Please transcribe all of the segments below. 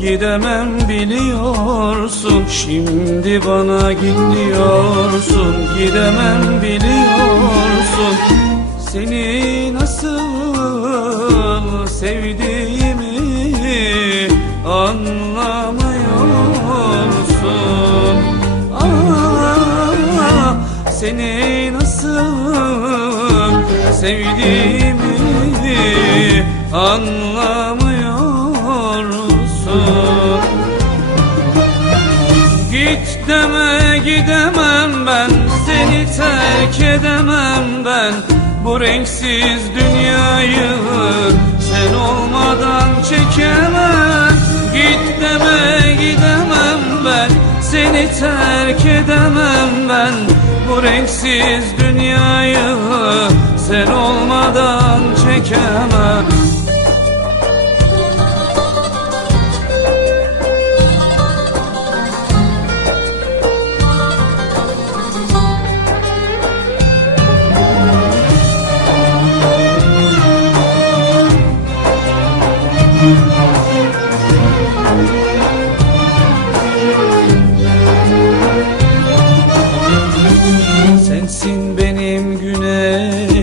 gidemem biliyorsun. Şimdi bana git diyorsun Gidemem biliyorsun. Seni nasıl sevdiğimi anlamıyorsun. Ah, seni nasıl sevdiğimi anlamıyorsun. Git deme gidemem ben. Seni terk edemem ben. Bu renksiz dünyayı Sen olmadan çekemem. Git deme gidemem ben. Seni terk edemem ben. Bu renksiz dünyayı Sen olmadan çekemem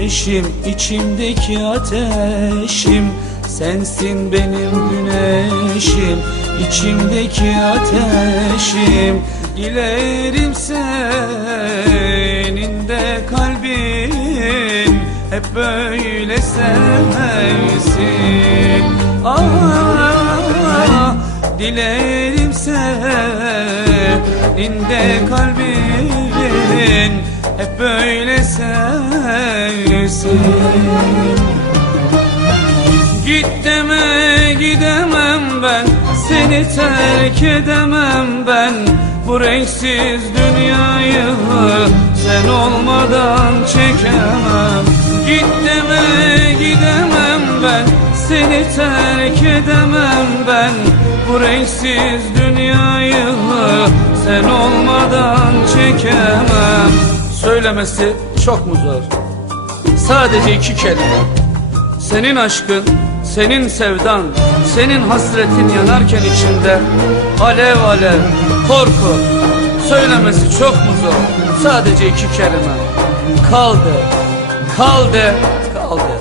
güneşim, içimdeki ateşim. Sensin benim güneşim, içimdeki ateşim. Dilerim senin de kalbin. Hep böyle sevsin Ah, dilerim senin de kalbin hep böyle sevsin Git deme gidemem ben. Seni terk edemem ben. Bu renksiz dünyayı Sen olmadan çekemem. Git deme gidemem ben. Seni terk edemem ben. Bu renksiz dünyayı Sen olmadan çekemem Söylemesi çok mu zor? Sadece iki kelime senin aşkın, senin sevdan, senin hasretin yanarken içinde alev alev, korku, söylemesi çok mu zor? Sadece iki kelime. Kaldı, kaldı, kaldı.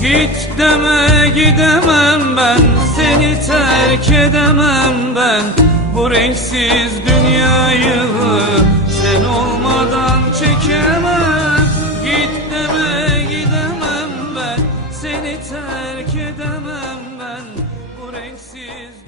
Git deme gidemem ben Seni terk edemem ben Bu renksiz dünyayı Sen olmadan çekemem. Git deme gidemem ben Seni terk edemem ben. Bu renksiz